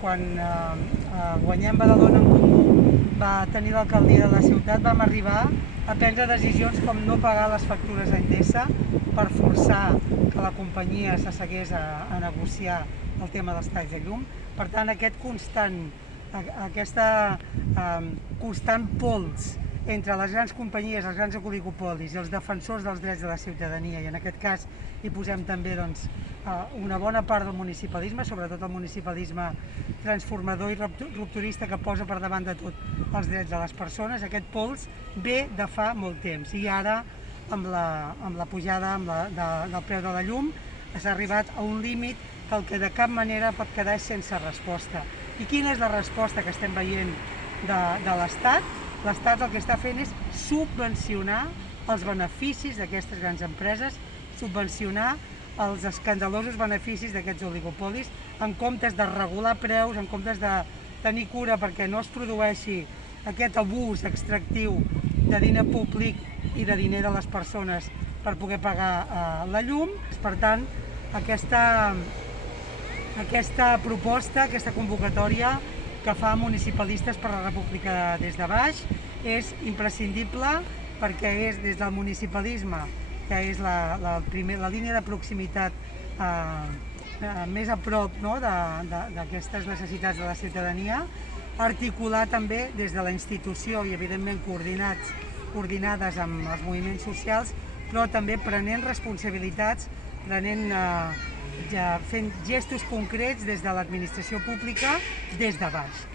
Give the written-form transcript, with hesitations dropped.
quan guanyem Badalona en Comú, va tenir l'alcaldia de la ciutat, vam arribar a prendre decisions com no pagar les factures a Endesa per forçar que la companyia s'assegués a negociar el tema dels talls de llum. Per tant, aquesta constant pols entre les grans companyies, els grans oligopolis i els defensors dels drets de la ciutadania, i en aquest cas hi posem també una bona part del municipalisme, sobretot el municipalisme transformador i rupturista que posa per davant de tot els drets de les persones. Aquest pols ve de fa molt temps i ara, amb la pujada del preu de la llum, s'ha arribat a un límit que el que de cap manera pot quedar és sense resposta. I quina és la resposta que estem veient de l'Estat? L'Estat el que està fent és subvencionar els beneficis d'aquestes grans empreses, subvencionar els escandalosos beneficis d'aquests oligopolis, en comptes de regular preus, en comptes de tenir cura perquè no es produeixi aquest abús extractiu de diner públic i de diner de les persones per poder pagar la llum. Per tant, aquesta proposta, aquesta convocatòria que fa Municipalistes per la República des de baix és imprescindible, perquè és des del municipalisme, que és la línia de proximitat més a prop d'aquestes necessitats de la ciutadania, articular també des de la institució i evidentment coordinades amb els moviments socials, però també prenent responsabilitats, fent gestos concrets des de l'administració pública des de baix.